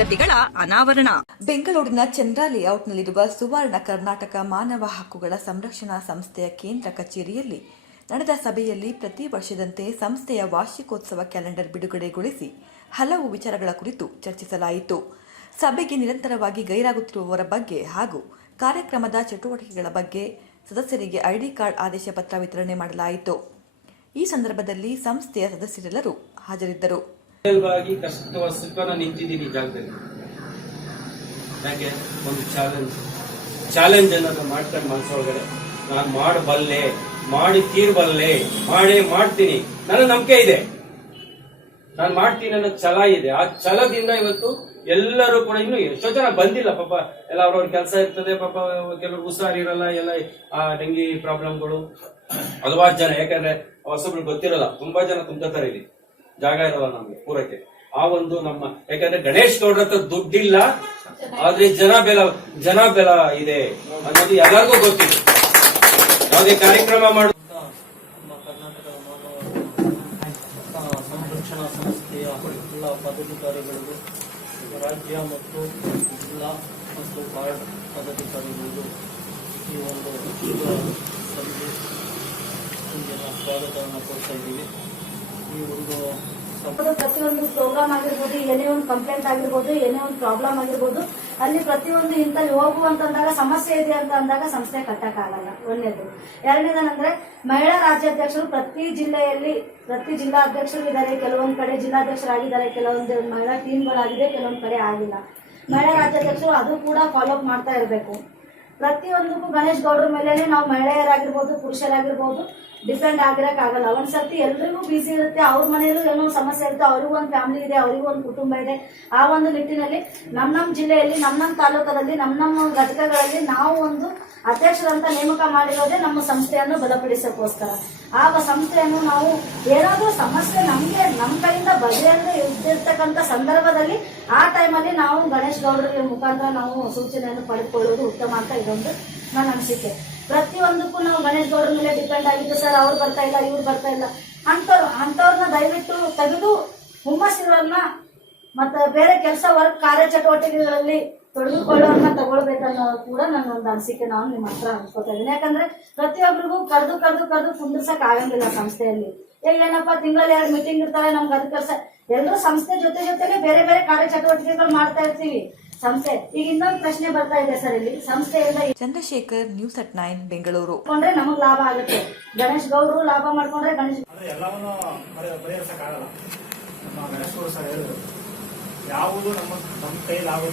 ಅನಾವರಣ. ಬೆಂಗಳೂರಿನ ಚಂದ್ರ ಲೇಔಟ್ನಲ್ಲಿರುವ ಸುವರ್ಣ ಕರ್ನಾಟಕ ಮಾನವ ಹಕ್ಕುಗಳ ಸಂರಕ್ಷಣಾ ಸಂಸ್ಥೆಯ ಕೇಂದ್ರ ಕಚೇರಿಯಲ್ಲಿ ನಡೆದ ಸಭೆಯಲ್ಲಿ ಪ್ರತಿ ವರ್ಷದಂತೆ ಸಂಸ್ಥೆಯ ವಾರ್ಷಿಕೋತ್ಸವ ಕ್ಯಾಲೆಂಡರ್ ಬಿಡುಗಡೆಗೊಳಿಸಿ ಹಲವು ವಿಚಾರಗಳ ಕುರಿತು ಚರ್ಚಿಸಲಾಯಿತು. ಸಭೆಗೆ ನಿರಂತರವಾಗಿ ಗೈರಾಗುತ್ತಿರುವವರ ಬಗ್ಗೆ ಹಾಗೂ ಕಾರ್ಯಕ್ರಮದ ಚಟುವಟಿಕೆಗಳ ಬಗ್ಗೆ ಸದಸ್ಯರಿಗೆ ಐಡಿ ಕಾರ್ಡ್ ಆದೇಶ ಪತ್ರ ವಿತರಣೆ ಮಾಡಲಾಯಿತು. ಈ ಸಂದರ್ಭದಲ್ಲಿ ಸಂಸ್ಥೆಯ ಸದಸ್ಯರೆಲ್ಲರೂ ಹಾಜರಿದ್ದರು. ವಾಗಿ ಕಷ್ಟ ಸುಖನ ನಿಂತಿದ್ದೀನಿ ಜಾಗದಲ್ಲಿ. ಯಾಕೆ? ಒಂದು ಚಾಲೆಂಜ್ ಚಾಲೆಂಜ್ ಅನ್ನೋದು ಮಾಡ್ಕೊಂಡು ಮನಸ್ಸೊಳಗಡೆ ನಾನು ಮಾಡಬಲ್ಲೆ ಮಾಡಿ ತೀರ್ಬಲ್ಲೆ ಮಾಡೇ ಮಾಡ್ತೀನಿ. ನನ್ನ ನಂಬಿಕೆ ಇದೆ. ನಾನು ಮಾಡ್ತೀನಿ ಅನ್ನೋ ಛಲ ಇದೆ. ಆ ಛಲದಿಂದ ಇವತ್ತು ಎಲ್ಲರೂ ಕೂಡ ಇನ್ನು ಎಷ್ಟೋ ಜನ ಬಂದಿಲ್ಲ. ಪಾಪ ಎಲ್ಲ ಅವ್ರವ್ರ ಕೆಲಸ ಇರ್ತದೆ. ಪಾಪ ಕೆಲವರು ಹುಷಾರಿರಲ್ಲ ಎಲ್ಲ ಆ ಡೆಂಗಿ ಪ್ರಾಬ್ಲಮ್ಗಳು. ಹಲವಾರು ಜನ. ಯಾಕಂದ್ರೆ ಹೊಸಬ್ರು ಗೊತ್ತಿರಲ್ಲ. ತುಂಬಾ ಜನ ತುಂಬ್ತಾರೆ ಇಲ್ಲಿ. ಜಾಗ ಇರಲ್ಲ ನಮ್ಗೆ ಪೂರಕ್ಕೆ ಆ ಒಂದು ನಮ್ಮ, ಯಾಕಂದ್ರೆ ಗಣೇಶ್ ಗೌಡ್ರ ಹತ್ರ ದುಡ್ಡಿಲ್ಲ, ಆದ್ರೆ ಜನ ಬೆಲ ಜನ ಬೆಲ ಇದೆ ಅನ್ನೋದು ಎಲ್ಲರಿಗೂ ಗೊತ್ತಿದೆ. ಯಾವುದೇ ಕಾರ್ಯಕ್ರಮ ಮಾಡ ಸಂರಕ್ಷಣಾ ಸಂಸ್ಥೆಯ ಎಲ್ಲ ಪದಾಧಿಕಾರಿಗಳಿಗೂ, ರಾಜ್ಯ ಮತ್ತು ಜಿಲ್ಲಾ ಮತ್ತು ವಾರ್ಡ್ ಪದಾಧಿಕಾರಿಗಳಿಗೂ ಈ ಒಂದು ಸಭೆಗೆ ಸ್ವಾಗತವನ್ನು ಕೊಡ್ತಾ ಇದ್ದೀವಿ. ಈ ಪ್ರತಿಯೊಂದು ಪ್ರೋಗ್ರಾಮ್ ಆಗಿರ್ಬೋದು, ಏನೇ ಒಂದು ಕಂಪ್ಲೇಂಟ್ ಆಗಿರ್ಬೋದು, ಏನೇ ಒಂದು ಪ್ರಾಬ್ಲಮ್ ಆಗಿರ್ಬೋದು, ಅಲ್ಲಿ ಪ್ರತಿಯೊಂದು ಇಂತಲ್ಲಿ ಹೋಗು ಅಂತಂದಾಗ ಸಮಸ್ಯೆ ಇದೆ ಅಂತ ಅಂದಾಗ ಸಂಸ್ಥೆ ಕಟ್ಟಕ್ಕಾಗಲ್ಲ. ಒಂದೇದು. ಎರಡನೇದಂದ್ರೆ ಮಹಿಳಾ ರಾಜ್ಯಾಧ್ಯಕ್ಷರು ಪ್ರತಿ ಜಿಲ್ಲೆಯಲ್ಲಿ, ಪ್ರತಿ ಜಿಲ್ಲಾ ಅಧ್ಯಕ್ಷರು ಇದ್ದಾರೆ, ಕೆಲವೊಂದು ಕಡೆ ಜಿಲ್ಲಾಧ್ಯಕ್ಷರಾಗಿದ್ದಾರೆ, ಕೆಲವೊಂದು ಮಹಿಳಾ ಟೀಮ್ಗಳಾಗಿದೆ ಕೆಲವೊಂದು ಕಡೆ ಆಗಿಲ್ಲ. ಮಹಿಳಾ ರಾಜ್ಯಾಧ್ಯಕ್ಷರು ಅದು ಕೂಡ ಫಾಲೋ ಅಪ್ ಮಾಡ್ತಾ ಇರಬೇಕು. ಪ್ರತಿಯೊಂದಕ್ಕೂ ಗಣೇಶ್ ಗೌಡ್ರ ಮೇಲೆ ನಾವು ಮಹಿಳೆಯರಾಗಿರ್ಬೋದು, ಪುರುಷರಾಗಿರ್ಬೋದು ಡಿಪೆಂಡ್ ಆಗಿರಕ್ ಆಗಲ್ಲ ಒಂದ್ಸರ್ತಿ ಎಲ್ರಿಗೂ ಬಿಸಿ ಇರುತ್ತೆ, ಅವ್ರ ಮನೆಯಲ್ಲೂ ಏನೋ ಸಮಸ್ಯೆ ಇರುತ್ತೆ, ಅವ್ರಿಗೂ ಒಂದು ಫ್ಯಾಮಿಲಿ ಇದೆ, ಅವ್ರಿಗೂ ಒಂದು ಕುಟುಂಬ ಇದೆ. ಆ ಒಂದು ನಿಟ್ಟಿನಲ್ಲಿ ನಮ್ ನಮ್ ಜಿಲ್ಲೆಯಲ್ಲಿ, ನಮ್ ನಮ್ ತಾಲೂಕದಲ್ಲಿ ನಮ್ ನಮ್ಮ ಘಟಕಗಳಲ್ಲಿ ನಾವು ಒಂದು ಅಧ್ಯಕ್ಷರಂತ ನೇಮಕ ಮಾಡಿರೋದೇ ನಮ್ಮ ಸಂಸ್ಥೆಯನ್ನು ಬಲಪಡಿಸೋಕ್ಕೋಸ್ಕರ ಆ ಸಂಸ್ಥೆಯನ್ನು ನಾವು ಏನಾದ್ರೂ ಸಮಸ್ಯೆ ನಮಗೆ ನಮ್ಮ ಕೈಯಿಂದ ಬಗೆಯನ್ನು ಇದ್ದಿರ್ತಕ್ಕಂಥ ಸಂದರ್ಭದಲ್ಲಿ ಆ ಟೈಮಲ್ಲಿ ನಾವು ಗಣೇಶ್ ಗೌಡರ ಮುಖಾಂತರ ನಾವು ಸೂಚನೆಯನ್ನು ಪಡೆದುಕೊಳ್ಳುವುದು ಉತ್ತಮ ಅಂತ ಇದೊಂದು ನನ್ನ ಅನಿಸಿಕೆ. ಪ್ರತಿಯೊಂದಕ್ಕೂ ನಾವು ಗಣೇಶ್ ಗೌಡ್ರ ಮೇಲೆ ಡಿಪೆಂಡ್ ಆಗಿದ್ದು ಸರ್ ಅವ್ರು ಬರ್ತಾ ಇಲ್ಲ, ಇವ್ರು ಬರ್ತಾ ಇಲ್ಲ. ಅಂತವ್ರು ಅಂತವ್ರನ್ನ ದಯವಿಟ್ಟು ತೆಗೆದು ಹುಮ್ಮಸ್ಸಿರೋರ್ನ ಮತ್ತೆ ಬೇರೆ ಕೆಲಸ ವರ್ಕ್ ಕಾರ್ಯಚಟುವಟಿಕೆಗಳಲ್ಲಿ ತೊಡಗಿಕೊಳ್ಳೋರ್ನ ತಗೊಳ್ಬೇಕನ್ನೋ ಕೂಡ ನನ್ನ ಒಂದು ಅನಿಸಿಕೆ ನಾನು ನಿಮ್ಮ ಹತ್ರ ಹಂಚ್ಕೊತಾ ಇದ್ದೀನಿ. ಯಾಕಂದ್ರೆ ಪ್ರತಿಯೊಬ್ಬರಿಗೂ ಕರೆದು ಕರೆದು ಕರೆದು ಕುಂದಿರ್ಸಕ್ ಆಗಂಗಿಲ್ಲ ಸಂಸ್ಥೆಯಲ್ಲಿ. ಏನಪ್ಪ ತಿಂಗಳಲ್ಲಿ ಎರಡು ಮೀಟಿಂಗ್ ಇರ್ತಾರೆ, ನಮ್ಗೆ ಅದು ಕೆಲಸ ಎಲ್ಲರೂ ಸಂಸ್ಥೆ ಜೊತೆ ಜೊತೆಗೆ ಬೇರೆ ಬೇರೆ ಕಾರ್ಯಚಟುವಟಿಕೆಗಳು ಮಾಡ್ತಾ ಇರ್ತೀವಿ. ಸಂಸ್ಥೆ. ಈಗ ಇನ್ನೊಂದು ಪ್ರಶ್ನೆ ಬರ್ತಾ ಇದೆ ಸರ್ ಇಲ್ಲಿ. ಸಂಸ್ಥೆಯಿಂದ Chandrashekhar news at nine Bengaluru. ಕೊಂಡ್ರೆ ನಮಗ್ ಲಾಭ ಆಗುತ್ತೆ. ಗಣೇಶ್ ಗೌಡ್ರು ಲಾಭ ಮಾಡ್ಕೊಂಡ್ರೆ ಗಣೇಶ್ ಅಂದ್ರೆ ಎಲ್ಲವನ್ನು ಪರಿಹರಿಸಕ್ಕಾಗಲ್ಲ ನಮ್ಮ ಗಣೇಶ್ ಸರ್ ಹೇಳಿದ್ರು. ಯಾವುದು ನಮ್ಮ ನಮ್ಮ ಕೈಲಾಗುತ್ತೆ